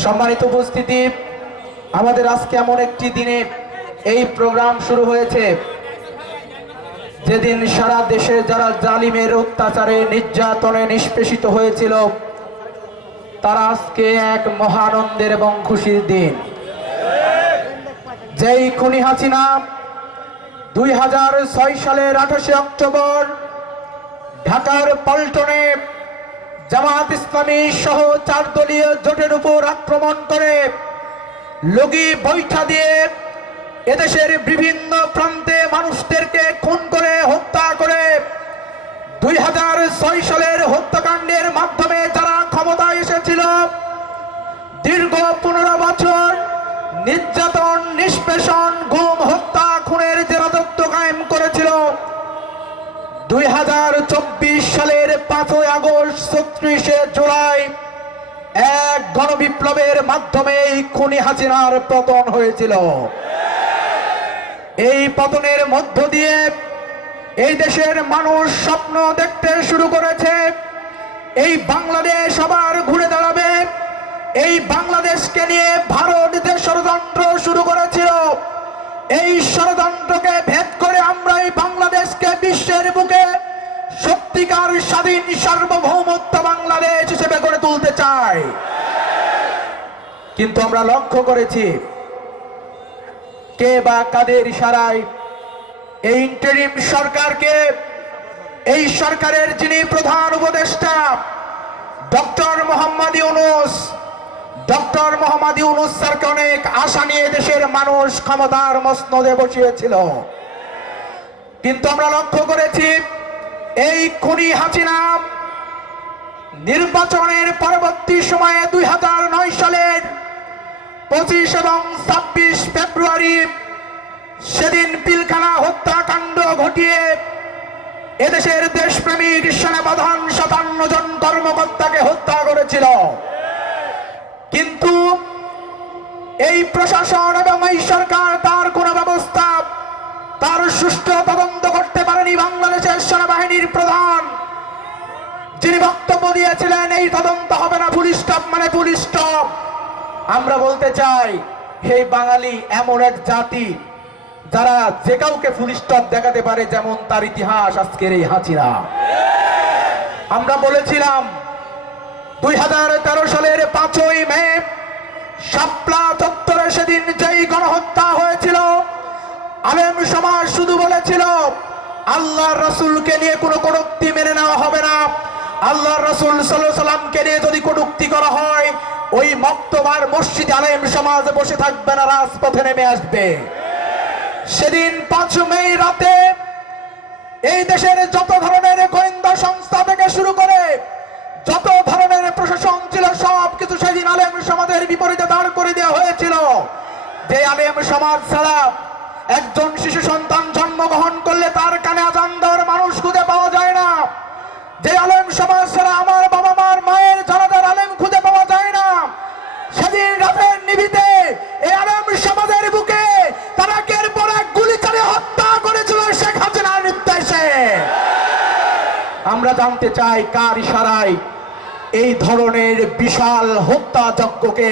সম্মানিত উপস্থিতি, আমাদের আজকে এমন একটি দিনে এই প্রোগ্রাম শুরু হয়েছে। যেদিন সারা দেশে যারা জালিমের অত্যাচারে নির্যাতনে নিষ্পেষিত হয়েছিল, তারা আজকে এক মহানন্দের এবং খুশির দিন। যেই খুনি হাসিনা দুই হাজার ছয় সালের আঠাশে অক্টোবর ঢাকার পল্টনে জামাত ইসলামী সহ চার দলীয় জোটের উপর আক্রমণ করে। লগি বৈঠা দিয়ে এদেশের বিভিন্ন প্রান্তে মানুষদেরকে খুন করে, হত্যা করে। দুই হাজার ছয় সালের হত্যাকাণ্ডের মাধ্যমে যারা ক্ষমতায় এসেছিল, দীর্ঘ পনেরো বছর নির্যাতন, নিষ্পেষণ, গুম, হত্যা খুনের যে রাজত্ব কায়েম করেছিল দুই হাজার চব্বিশ সালের পাঁচই আগস্ট ছত্রিশে জুলাই এক গণবিপ্লবের মাধ্যমে খুনি হাসিনার পতন হয়েছিল। এই পতনের মধ্য দিয়ে এই দেশের মানুষ স্বপ্ন দেখতে শুরু করেছে। এই বাংলাদেশ আবার ঘুরে দাঁড়াবে। এই বাংলাদেশকে নিয়ে ভারত যে ষড়যন্ত্র শুরু করেছিল এই ষড়যন্ত্রকে ভেদ করে আমরা এই বাংলাদেশকে বিশ্বের বুকে সত্যিকার স্বাধীন, সার্বভৌমত্ব বাংলাদেশ হিসেবে গড়ে তুলতে চাই। কিন্তু আমরা লক্ষ্য করেছি, কে বা কাদের ইশারায় এই ইন্টারিম সরকারকে, এই সরকারের যিনি প্রধান উপদেষ্টা, ডক্টর মোহাম্মদ ইউনুস ডক্টর মোহাম্মদ ইউনুস স্যারকে অনেক আশা নিয়ে দেশের মানুষ ক্ষমতার মসনদে বসিয়েছিল। কিন্তু আমরা লক্ষ্য করেছি, এই খুনি হাসিনা নির্বাচনের পরবর্তী সময়ে দুই হাজার নয় সালের পঁচিশ এবং ছাব্বিশ ফেব্রুয়ারি সেদিন পিলখানা হত্যাকাণ্ড ঘটিয়ে এদেশের দেশপ্রেমিক সেনাপ্রধান সাতান্ন জন কর্মকর্তাকে হত্যা করেছিল। কিন্তু এই প্রশাসন এবং এই সরকার তার কোন ব্যবস্থা, তার সুষ্ঠু তদন্ত করতে পারেনি বাংলাদেশের সেনাবাহিনীর প্রধান। যিনি বক্তব্য দিয়েছিলেন, এই তদন্ত হবে না, পুলিশ স্টপ মানে পুলিশ স্টপ। আমরা বলতে চাই, হে বাঙালি, এমন এক জাতি যারা যে কাউকে ফুল স্টপ দেখাতে পারে, যেমন তার ইতিহাস আজকের এই হাজিরা। আমরা বলেছিলাম দুই হাজার তেরো সালের পাঁচই মে, শাপলা চত্বরে সেদিন যেই গণহত্যা হয়েছিল, আলেম সমাজ শুধু বলেছিল আল্লাহ রসুলকে নিয়ে কোনো কটুক্তি মেনে নেওয়া হবে না। আল্লাহ রসুল সাল্লাহ সাল্লামকে নিয়ে যদি কটুক্তি করা হয়, ওই মক্তবার মসজিদ আলেম সমাজ বসে থাকবে না, রাজপথে নেমে আসবে। সেদিন পাঁচ মে রাতে এই দেশের যত ধরনের গোয়েন্দা সংস্থা থেকে শুরু করে যত ধরনের প্রশাসন ছিল সব কিছু সেদিন আলেম সমাজের বিপরীতে দাঁড় করে দেওয়া হয়েছিল। যে আলেম সমাজ ছাড়া একজন শিশু সন্তান জন্মগ্রহণ করলে তার কানে আজান দেওয়ার মানুষ খুঁজে পাওয়া যায় না। যে আলেম সমাজ ছাড়া আমার বাবা মার মায়ের জানাজার আলেম খুঁজে পাওয়া যায় না। সেদিন রাতের নিবিতে এই আলেম সমাজের বুকে তারা একের পর এক গুলি চালিয়ে হত্যা করেছিল। আমরা জানতে চাই কার ইশারায়। এই ধরনের বিশাল হত্যাযজ্ঞকে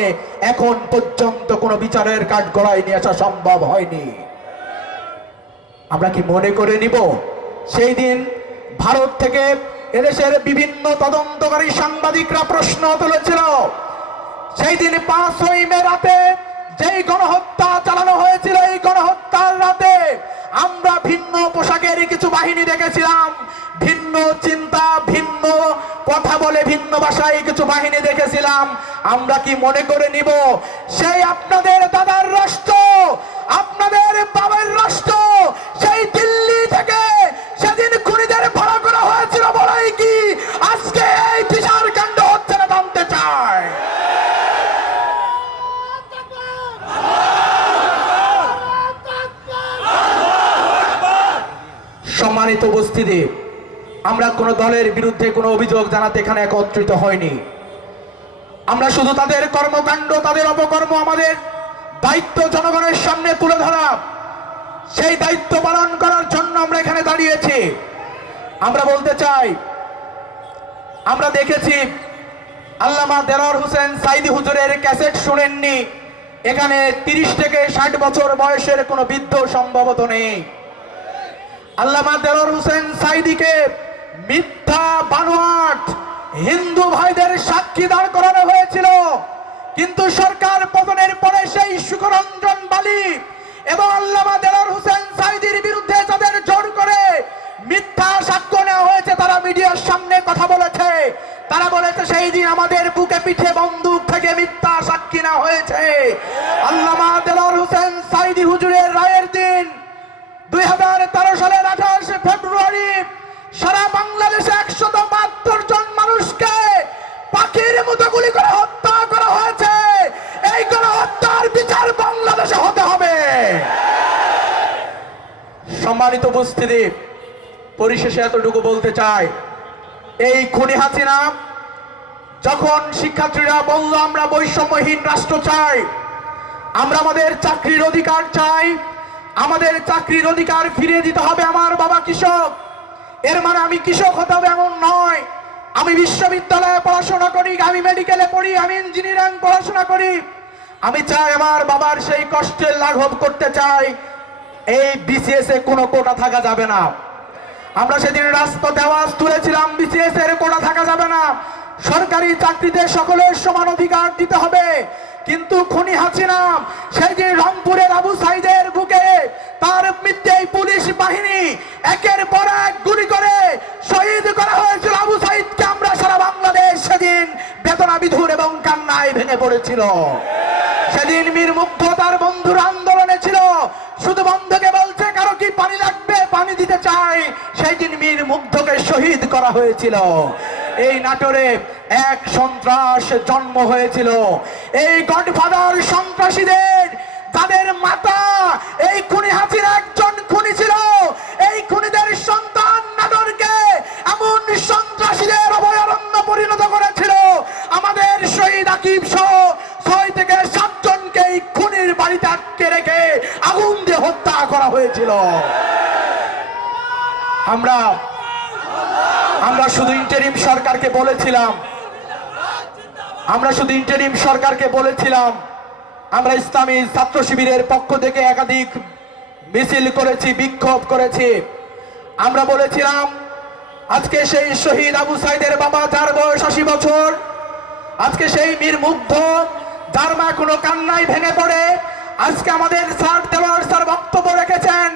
এখন পর্যন্ত কোনো বিচারের কাঠ গড়ায় নিয়ে আসা সম্ভব হয়নি। আমরা কি মনে করে নিব, সেই দিন ভারত থেকে এদেশের বিভিন্ন তদন্তকারী সাংবাদিকরা প্রশ্ন তুলেছিল। সেই দিন পাঁচই মে রাতে যেই গণহত্যা চালানো হয়েছিল এই গণহত্যার রাতে আমরা ভিন্ন পোশাকের কিছু বাহিনী দেখেছিলাম, ভিন্ন চিন্তা, ভিন্ন কথা বলে ভিন্ন ভাষায় কিছু বাহিনী দেখেছিলাম। আমরা কি মনে করে নিব, সেই আপনাদের দাদার রাষ্ট্র, আপনাদের বাবার রাষ্ট্র, সেই দিল্লি থেকে উপস্থিতি আমরা কোনো দলের বিরুদ্ধে কোনো অভিযোগ জানাতে এখানে একত্রিত হয়নি। আমরা শুধু তাদের কর্মকাণ্ড, তাদের অপকর্ম, আমাদের দায়িত্ব জনগণের সামনে তুলে ধরা। সেই দায়িত্ব পালন করার জন্য আমরা এখানে দাঁড়িয়েছি। আমরা বলতে চাই, আমরা দেখেছি আল্লামা দেলোয়ার হোসেন সাইদি হুজুরের ক্যাসেট শুনেননি। এখানে তিরিশ থেকে ষাট বছর বয়সের কোনো বৃদ্ধ সম্ভবত নেই। আল্লামা দেলোয়ার হোসেন সাইদিকে মিথ্যা বানোয়াট হিন্দু ভাইদের সাক্ষী দাঁড় করানো হয়েছিল। কিন্তু সরকার পতনের পরে সেই সুখরঞ্জন বালি এবং আল্লামা দেলোয়ার হোসেন সাইদির বিরুদ্ধে যাদের জোর করে মিথ্যা সাক্ষ্য নেওয়া হয়েছে, তারা মিডিয়ার সামনে কথা বলেছে। তারা বলেছে, সেই দিন আমাদের বুকে পিঠে বন্দুক থেকে মিথ্যা সাক্ষী নেওয়া হয়েছে। আল্লামা দেলোয়ার হোসেন সাইদি হুজুরের রায়ের দিন দুই হাজার তেরো সালের আঠাশ ফেব্রুয়ারি সারা বাংলাদেশে একশত বাহাত্তর জন মানুষকে পাখির মতো গুলি করে হত্যা করা হয়েছে। এই হত্যার বিচার বাংলাদেশে হতে হবে। সম্মানিত উপস্থিতি, পরিশেষে এতটুকু বলতে চাই। এই খুনি হাসিনা, যখন শিক্ষার্থীরা বলল, আমরা বৈষম্যহীন রাষ্ট্র চাই, আমরা আমাদের চাকরির অধিকার চাই আমাদের চাকরির অধিকার ফিরিয়ে দিতে হবে আমার বাবা কৃষক। এর মানে আমি কৃষক হতে হবে এমন নয়। আমি বিশ্ববিদ্যালয়ে পড়াশোনা করি, আমি মেডিকেলে পড়ি, আমি ইঞ্জিনিয়ারিং পড়াশোনা করি। আমি চাই আমার বাবার সেই কষ্টের লাঘব করতে চাই। এই বিসিএস এ কোনো কোটা থাকা যাবে না। আমরা সেদিন রাজপথে আওয়াজ তুলেছিলাম বিসিএস এর কোটা থাকা যাবে না। সরকারি চাকরিতে সকলের সমান অধিকার দিতে হবে। কিন্তু খুনি হাসিনা সেই যে রংপুরের আবু সাইদের বুকে, তার মৃত্যু পুলিশ বাহিনী একের পর এক গুলি করে শহীদ করা হয়েছিল আবু সাইদকে। আমরা সারা বাংলাদেশ সেদিন বেদনা, বিধুর এবং কান্নায় ভেঙে পড়েছিল। সেদিন মীর মুগ্ধ তার বন্ধুর আন্দোলনে ছিল। শুধু বন্ধুকে বলছে, কারও কি পানি লাগবে? পানি দিতে চাই? সেই দিন মীর মুগ্ধকে শহীদ করা হয়েছিল। এই নাটোরে এক সন্ত্রাস জন্ম হয়েছিল। এই গডফাদার সন্ত্রাসীদের তাদের মাতা এই খুনি হাসির একজন খুনি ছিল, এই খুনিদের সন্তান নাটোরকে এমন সন্ত্রাসীদের অভয়ারণ্য পরিণত করেছিল। আমাদের শহীদ আকিব সহ ছয় থেকে সাতজনকে এই খুনির বাড়িতে আটকে রেখে আগুন দিয়ে হত্যা করা হয়েছিল। আমরা আমরা শুধু ইন্টারিম সরকারকে বলেছিলাম। আমরা শুধু ইন্টারিম সরকারকে বলেছিলাম। আমরা ইসলামী ছাত্র শিবিরের পক্ষ থেকে একাধিক মিছিল করেছি, বিক্ষোভ করেছি। আমরা বলেছিলাম, আজকে সেই শহীদ আবু সাইদের বাবা, যার বয়স আশি বছর, আজকে সেই মীর মুগ্ধ, যার মা কোনো কান্নায় ভেঙে পড়ে, আজকে আমাদের স্যার দেওয়ার স্যার বক্তব্য রেখেছেন।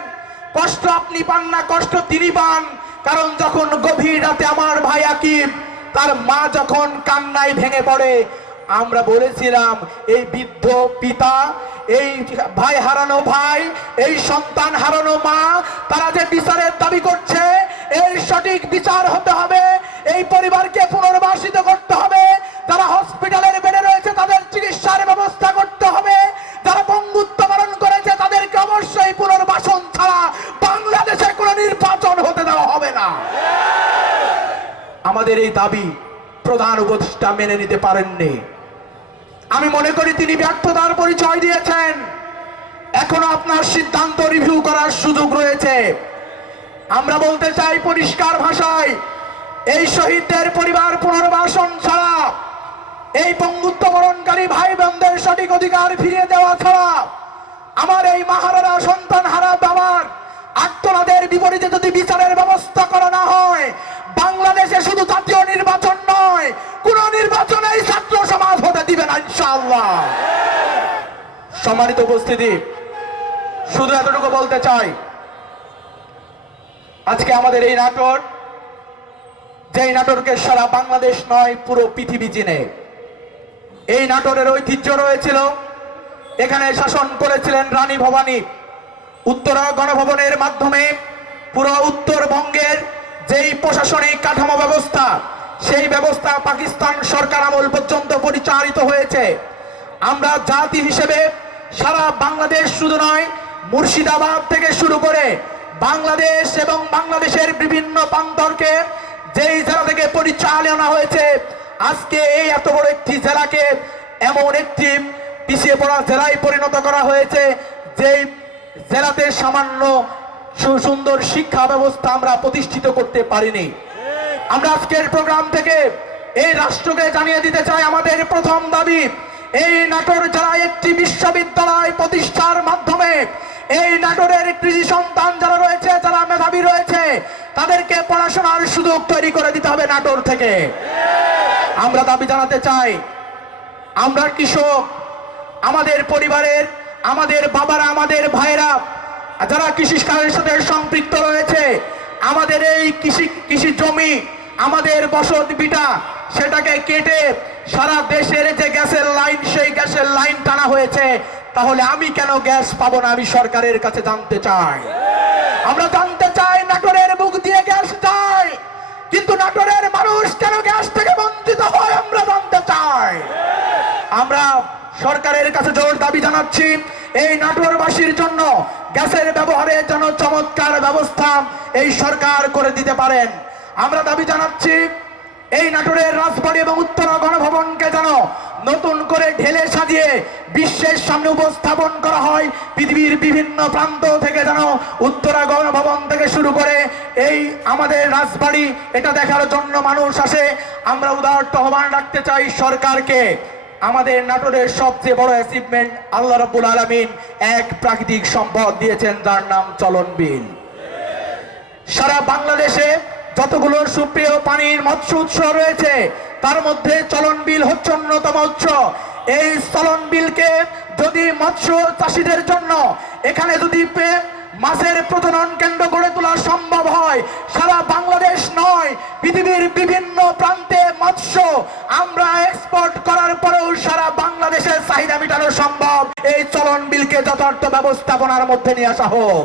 কষ্ট আপনি পান না, কষ্ট তিনি পান। কারণ যখন গভীর রাতে আমার ভাই আকিব, তার মা যখন কান্নায় ভেঙে পড়ে, আমরা বলেছিলাম, এই বৃদ্ধ পিতা, এই ভাই হারানো ভাই, এই সন্তান হারানো মা, তারা যে বিচারের দাবি করছে এর সঠিক বিচার হতে হবে, এই পরিবারকে পুনর্বাসিত করতে হবে, যারা হসপিটালের বেডে রয়েছে তাদের চিকিৎসার ব্যবস্থা করতে হবে, যারা বঙ্গুত্ব তাদেরকে অবশ্যই পুনর্বাসন ছাড়া বাংলাদেশে কোনো নির্বাচন হতে দেওয়া হবে না। আমাদের এই দাবি প্রধান উপদেষ্টা মেনে নিতে পারেননি। আমি মনে করি তিনি ব্যর্থতার পরিচয় দিয়েছেন। এখনও আপনার সিদ্ধান্ত রিভিউ করার সুযোগ রয়েছে। আমরা বলতে চাই পরিষ্কার ভাষায়, এই শহীদদের পরিবার পুনর্বাসন ছাড়া, এই বঙ্গুত্ব বরণকারী ভাই বোনদের সঠিক অধিকার ফিরিয়ে দেওয়া ছাড়া আমার এই মাহারারা সন্তান হারা বাবার আত্মনাদের বিপরীতে যদি বিচারের ব্যবস্থা করা না হয়, বাংলাদেশে শুধু জাতীয় নির্বাচন নয়, কোন নির্বাচনেই ছাত্র সমাজ হতে দিবে না সম্মানিত উপস্থিতি, শুধু এতটুকু বলতে চাই, আজকে আমাদের এই নাটক যেই নাটককে সারা বাংলাদেশ নয়, পুরো পৃথিবী চিনে। এই নাটকের ঐতিহ্য রয়েছিল এখানে শাসন করেছিলেন রানী ভবানী। উত্তরা গণভবনের মাধ্যমে পুরো উত্তরবঙ্গের যেই প্রশাসনিক কাঠামো ব্যবস্থা, সেই ব্যবস্থা পাকিস্তান সরকার আমল পর্যন্ত পরিচালিত হয়েছে। আমরা জাতি হিসেবে সারা বাংলাদেশ শুধু নয়, মুর্শিদাবাদ থেকে শুরু করে বাংলাদেশ এবং বাংলাদেশের বিভিন্ন প্রান্তরকে যেই জেলা থেকে পরিচালনা হয়েছে, আজকে এই এত বড় একটি জেলাকে এমন একটি পিছিয়ে পড়া জেলায় পরিণত করা হয়েছে। যেই জেলাতে সামান্য সুন্দর শিক্ষা ব্যবস্থা আমরা প্রতিষ্ঠিত করতে পারিনি। আমরা আজকের প্রোগ্রাম থেকে এই রাষ্ট্রকে জানিয়ে দিতে চাই আমাদের প্রথম দাবি, এই নাটোর জেলায় একটি বিশ্ববিদ্যালয় প্রতিষ্ঠার মাধ্যমে এই নাটোরের কৃষি সন্তান যারা রয়েছে, যারা মেধাবী রয়েছে, তাদেরকে পড়াশোনার সুযোগ তৈরি করে দিতে হবে নাটোর থেকে। আমরা দাবি জানাতে চাই, আমরা কৃষক আমাদের পরিবারের, আমাদের বাবারা, আমাদের ভাইরা যারা কৃষি কাজের সাথে সম্পৃক্ত রয়েছে, আমাদের এই কৃষি কৃষি জমি, আমাদের বসত বিটা, সেটাকে কেটে সারা দেশের যে গ্যাসের লাইন, সেই গ্যাসের লাইন টানা হয়েছে। তাহলে আমি কেন গ্যাস পাবো না, আমি সরকারের কাছে জানতে চাই। আমরা জানতে চাই, নাটোরের মুখ দিয়ে গ্যাস চাই কিন্তু নাটোরের মানুষ কেন গ্যাস থেকে বঞ্চিত হয়, আমরা জানতে চাই। আমরা সরকারের কাছে জোর দাবি জানাচ্ছি, এই নাটোরবাসীর জন্য গ্যাসের ব্যবহারে যেন চমৎকার ব্যবস্থা এই সরকার করে দিতে পারেন। আমরা দাবি জানাচ্ছি, এই নাটোরের রাজবাড়ি এবং উত্তরা গণভবনকে যেন নতুন করে ঢেলে সাজিয়ে বিশ্বের সামনে উপস্থাপন করা হয়, পৃথিবীর বিভিন্ন প্রান্ত থেকে যেন উত্তরা গণভবন থেকে শুরু করে এই আমাদের রাজবাড়ি, এটা দেখার জন্য মানুষ আসে। আমরা উদাহরণ রাখতে চাই সরকারকে। আমাদের নাটোরের সবচেয়ে বড় অ্যাচিভমেন্ট আল্লাহ রাব্বুল আলামিন এক প্রাকৃতিক সম্পদ দিয়েছেন, যার নাম চলন বিল। সারা বাংলাদেশে যতগুলো সুপ্রিয় পানির মৎস্য উৎস রয়েছে, তার মধ্যে চলন বিল হচ্ছে অন্যতম উৎস। এই চলন বিলকে যদি মৎস্য চাষীদের জন্য এখানে যদি মাছের প্রজনন কেন্দ্র গড়ে তোলা সম্ভব হয়। সারা বাংলাদেশ নয়, পৃথিবীর বিভিন্ন প্রান্তে মৎস্য আমরা এক্সপোর্ট করার পরেও সারা বাংলাদেশের চাহিদা মেটানো সম্ভব। এই চলন বিলকে যথার্থ ব্যবস্থাপনার মধ্যে নিয়ে আসা হোক।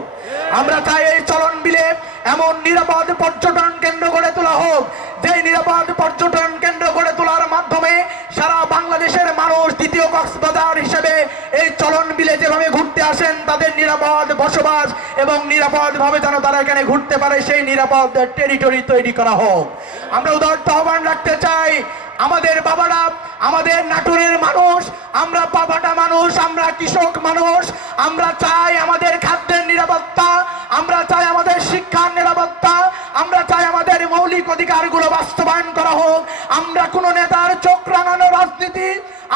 আমরা চাই এই চলন বিলে এমন নিরাপদ পর্যটন কেন্দ্র গড়ে তোলা হোক। যে নিরাপদ পর্যটন কেন্দ্র গড়ে তোলার মাধ্যমে সারা বাংলাদেশের মানুষ দ্বিতীয় কক্সবাজার হিসেবে এই চলন বিলে যেভাবে ঘুরতে আসেন, তাদের নিরাপদ বসবাস এবং নিরাপদ ভাবে যেন তারা এখানে ঘুরতে পারে, সেই নিরাপদ টেরিটরি তৈরি করা হোক। আমরা উদাহরণ আহ্বান রাখতে চাই আমাদের বাবারা, আমাদের নাটোরের মানুষ, আমরা পাবাটা মানুষ, আমরা কৃষক মানুষ, আমরা চাই আমাদের খাদ্যের নিরাপত্তা, আমরা চাই আমাদের শিক্ষার নিরাপত্তা, আমরা চাই আমাদের মৌলিক অধিকারগুলো বাস্তবায়ন করা হোক। আমরা কোনো নেতার চোখ রাঙানো রাজনীতি,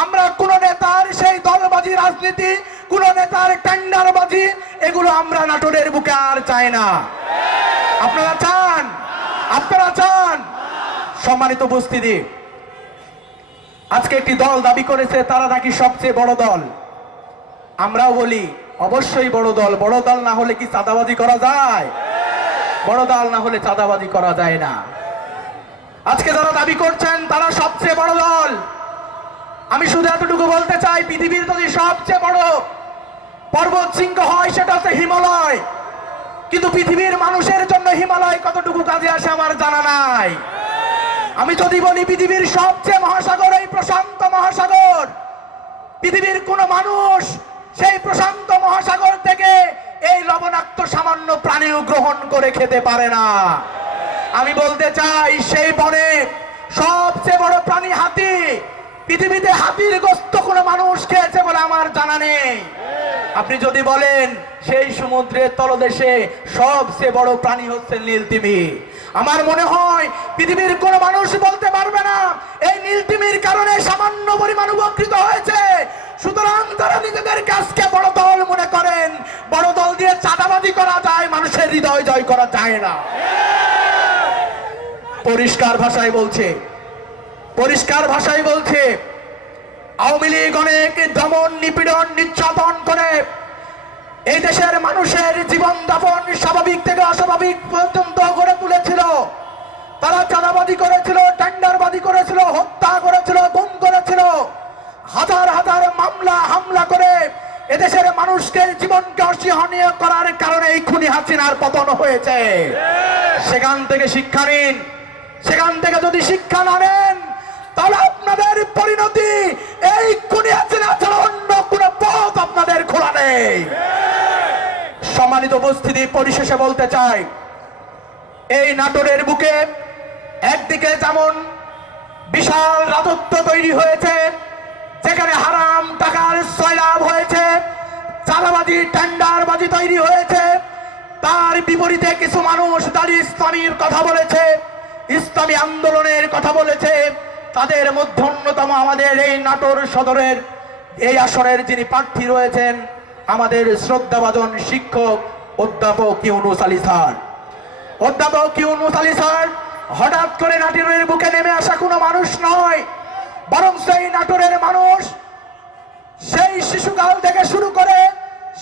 আমরা কোন নেতার সেই দলবাজি রাজনীতি, কোন নেতার টেন্ডারবাজি, এগুলো আমরা নাটোরের বুকে আর চাই না। আপনারা চান? আপনারা চান? সম্মানিত উপস্থিতি। আজকে একটি দল দাবি করেছে, তারা নাকি সবচেয়ে বড় দল। আমরাও বলি, অবশ্যই বড় দল। বড় দল না হলে কি চাঁদাবাজি করা যায়? বড় দল না হলে চাঁদাবাজি করা যায় না। আজকে যারা দাবি করছেন, তারা সবচেয়ে বড় দল। আমি শুধু এতটুকু বলতে চাই, পৃথিবীর যদি সবচেয়ে বড় পর্বত শৃঙ্গ হয়, সেটা হচ্ছে হিমালয়। কিন্তু পৃথিবীর মানুষের জন্য হিমালয় কতটুকু কাজে আসে আমার জানা নাই। আমি যদি বলি পৃথিবীর সবচেয়ে মহাসাগর, এই প্রশান্ত মহাসাগর। পৃথিবীর কোন মানুষ সেই প্রশান্ত মহাসাগর থেকে এই লবণাক্ত সামান্য প্রাণীও গ্রহণ করে খেতে পারে না। আমি বলতে চাই, সেই বনে সবচেয়ে বড় প্রাণী হাতি, পৃথিবীতে হাতির গোস্ত কোনো মানুষ খেয়েছে বলে আমার জানা নেই। আপনি যদি বলেন, সেই সমুদ্রের তলদেশে সবচেয়ে বড় প্রাণী হচ্ছে নীল তিমি। আমার মনে হয় পৃথিবীর কোন মানুষ বলতে পারবে না, এই নীল তিমির কারণে সামান্য পরিমাণ উপকৃত হয়েছে। সুতরাং তারা নিজেদের কাজকে বড় দল মনে করেন। বড় দল দিয়ে চাঁদাবাদি করা যায়, মানুষের হৃদয় জয় করা যায় না। পরিষ্কার ভাষায় বলছে, পরিষ্কার ভাষায় বলছে, আওয়ামী লীগ অনেক দমন নিপীড়ন, নির্যাতন করে এই দেশের মানুষের জীবন যাপন স্বাভাবিক থেকে অস্বাভাবিক পর্যন্ত গড়ে তুলেছিল। তারা চাঁদাবাদি করেছিল টেন্ডারবাদি করেছিল, হত্যা করেছিল গুম করেছিল। হাজার হাজার মামলা, হামলা করে এদেশের মানুষকে জীবনকে অসহনীয় করার কারণে এই খুনি হাসিনার পতন হয়েছে। সেখান থেকে শিক্ষা নিন। সেখান থেকে যদি শিক্ষা না নেন তাহলে আপনাদের পরিণতি এই হাসিনা ছাড়া অন্য কোনো পথ আপনাদের খোলা নেই। সম্মানিত উপস্থিতি, পরিশেষে বলতে চাই, এই নাটোরের বুকে একদিকে যেমন বিশাল রাজত্ব তৈরি হয়েছে, যেখানে হারাম টাকার সয়লাভ হয়েছে, চাঁদাবাজি, টেন্ডারবাজি তৈরি হয়েছে, তার বিপরীতে কিছু মানুষ দাঁড়িয়ে ইসলামীর কথা বলেছে, ইসলামী আন্দোলনের কথা বলেছে তাদের মধ্যে অন্যতম আমাদের এই নাটোর সদরের, এই আসনের যিনি প্রার্থী রয়েছেন, আমাদের শ্রদ্ধাভাজন শিক্ষক অধ্যাপক ইউনুস আলী স্যার। অধ্যাপক ইউনুস আলী স্যার, হঠাৎ করে নাটোরের বুকে নেমে আসা কোনো মানুষ নয়, বরং সেই নাটোরের মানুষ সেই শিশুকাল থেকে শুরু করে,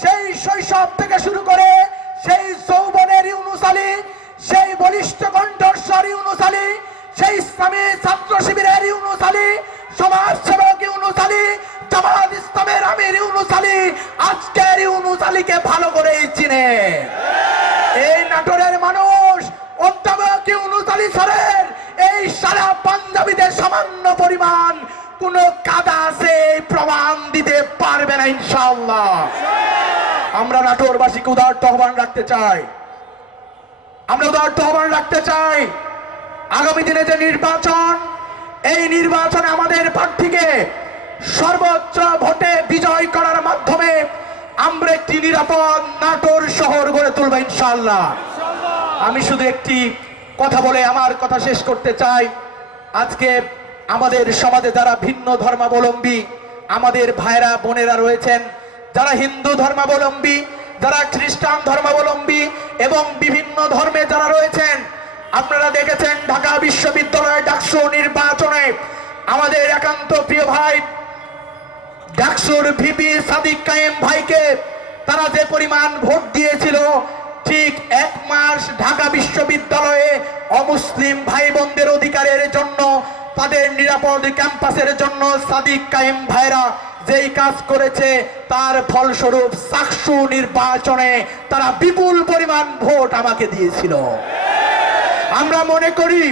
সেই শৈশব থেকে শুরু করে, সেই যৌবনের ইউনুস আলী, সেই বলিষ্ঠ কণ্ঠস্বর ইউনুস আলী সেই ইসলামী ছাত্র শিবিরের ইউনুস আলী সমাজ সেবক ইউনুস আলী, জামাত ইসলামের আমির ইউনুস আলী, আজকের ইউনুস আলীকে ভালো করেই চিনে। এই নাটোরের মানুষ, অধ্যাপক ইউনুস আলী স্যারের এই সারা পাঞ্জাবিদের সামান্য পরিমাণ কোন কাদা আছে প্রমাণ দিতে পারবে না ইনশাল্লাহ আমরা নাটোরবাসীকে উদার্ত আহ্বান রাখতে চাই। আমরা উদার্ত আহ্বান রাখতে চাই। আগামী দিনে যে নির্বাচন, এই নির্বাচনে আমাদের প্রার্থীকে সর্বোচ্চ ভোটে বিজয় করার মাধ্যমে আমরা একটি নিরাপদ নাটোর শহর গড়ে তুলব ইনশাল্লাহ আমি শুধু একটি কথা বলে আমার কথা শেষ করতে চাই। আজকে আমাদের সমাজে যারা ভিন্ন ধর্মাবলম্বী, আমাদের ভাইরা, বোনেরা রয়েছেন, যারা হিন্দু ধর্মাবলম্বী, যারা খ্রিস্টান ধর্মাবলম্বী এবং বিভিন্ন ধর্মে যারা রয়েছেন আপনারা দেখেছেন ঢাকা বিশ্ববিদ্যালয়ের ডাকসু নির্বাচনে আমাদের একান্ত প্রিয় ভাই, ডাকসুর ভিপি সাদিক কায়েম ভাইকে তারা যে পরিমাণ ভোট দিয়েছিল, ঠিক এক মাস ঢাকা বিশ্ববিদ্যালয়ে অমুসলিম ভাই বোনদের অধিকারের জন্য, তাদের নিরাপদ ক্যাম্পাসের জন্য সাদিক কায়েম ভাইরা যেই কাজ করেছে, তার ফলস্বরূপ সাকসু নির্বাচনে তারা বিপুল পরিমাণ ভোট আমাকে দিয়েছিল। আমরা মনে করি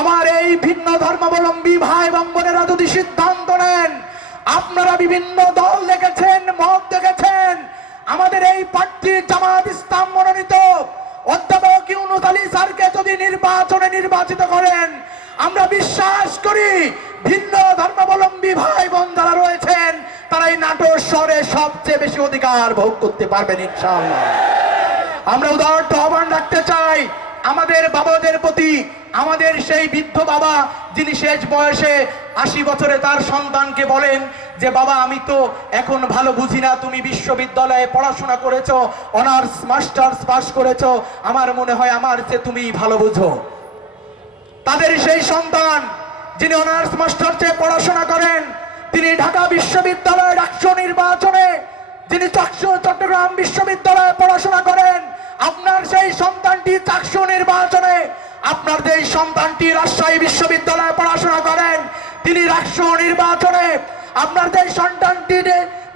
আমার এই ভিন্ন ধর্মাবলম্বী ভাই বোনেরা যদি সিদ্ধান্ত নেন, আপনারা বিভিন্ন দল দেখেছেন, মত দেখেছেন, আমাদের এই প্রার্থী জামাত ইসলাম মনোনীত অধ্যাপক ইউনুস আলী স্যারকে যদি নির্বাচনে নির্বাচিত করেন, আমরা বিশ্বাস করি ভিন্ন ধর্মাবলম্বী ভাই বোন যারা রয়েছেন তারা এই নাটোর শহরে সবচেয়ে বেশি অধিকার ভোগ করতে পারবেন ইনশাআল্লাহ। আমরা উদাহরণ আহ্বান রাখতে চাই আমাদের বাবাদের প্রতি, আমাদের সেই বৃদ্ধ বাবা যিনি শেষ বয়সে আশি বছরে তার সন্তানকে বলেন যে, বাবা, আমি তো এখন ভালো বুঝি না, তুমি বিশ্ববিদ্যালয়ে পড়াশোনা করেছ, অনার্স, মাস্টার্স পাস করেছ, আমার মনে হয় আমার যে তুমি ভালো বুঝো। তাদের সেই সন্তান যিনি অনার্স, মাস্টার্সে পড়াশোনা করেন, তিনি ঢাকা বিশ্ববিদ্যালয়ের একশো নির্বাচনে যিনি চট্টগ্রাম বিশ্ববিদ্যালয়ে পড়াশোনা করেন আপনার সেই সন্তানটি চাকসু নির্বাচনে, আপনার যে সন্তানটি রাজশাহী বিশ্ববিদ্যালয়ে পড়াশোনা করেন, তিনি রাকসু নির্বাচনে, আপনার যে সন্তানটি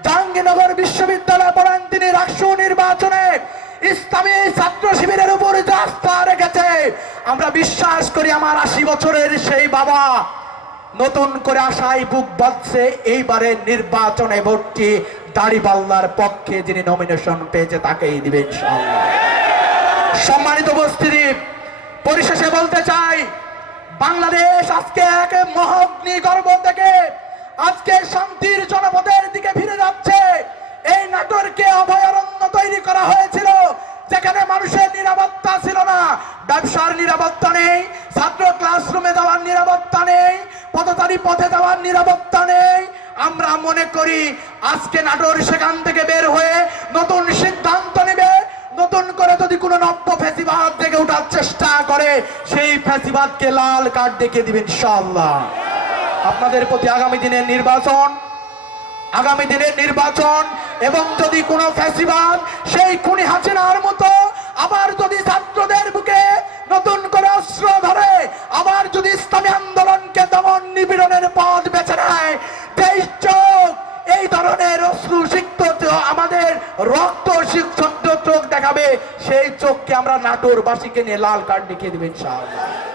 জাহাঙ্গীরনগর বিশ্ববিদ্যালয়ে পড়েন, তিনি রাকসু নির্বাচনে ইসলামী ছাত্র শিবিরের উপর আস্থা রেখেছে, আমরা বিশ্বাস করি আমার আশি বছরের সেই বাবা নতুন করে আশায় বুক বাঁধছে, এইবারে নির্বাচনে ভোটটি দাড়িপাল্লার পক্ষে যিনি নমিনেশন পেয়েছে, তাকেই দিবেন ইনশাআল্লাহ। সম্মানিত উপস্থিতি, পরিশেষে বলতে চাই, বাংলাদেশ আজকে এক মহাগ্নি গর্ব থেকে আজকে শান্তির জনপদের দিকে ফিরে যাচ্ছে। এই নাটোরকে অভয়ারণ্য তৈরি করা হয়েছিল, যেখানে মানুষের নিরাপত্তা ছিল না। ব্যবসার নিরাপত্তা নেই, ছাত্র ক্লাসরুমে যাওয়ার নিরাপত্তা নেই পথচারী পথে যাওয়ার নিরাপত্তা নেই। আমরা মনে করি, আজকে নাটোর সেখান থেকে বের হয়ে নতুন সিদ্ধান্ত নেবে নতুন করে যদি কোনো নব্য ফেসিবাদ থেকে ওঠার চেষ্টা করে, সেই ফেসিবাদকে লাল কার্ড দেখিয়ে দিবেন ইনশাআল্লাহ। আপনাদের প্রতি আগামী দিনের নির্বাচন, আগামী দিনের নির্বাচন, এবং যদি কোনো ফ্যাসিবাদ সেই খুনি হাসিনার মতো, আবার যদি ছাত্রদের বুকে নতুন করে অস্ত্র ধরে, আবার যদি ইসলামী আন্দোলনকে দমন নিপীড়নের পথ বেছে নেয় চোখ এই ধরনের অশ্রু সিক্ত আমাদের রক্ত সিক্ত চোখ দেখাবে, সেই চোখকে আমরা নাটোর নাটোরবাসীকে নিয়ে লাল কার্ড দেখিয়ে দেবেন ইনশাআল্লাহ।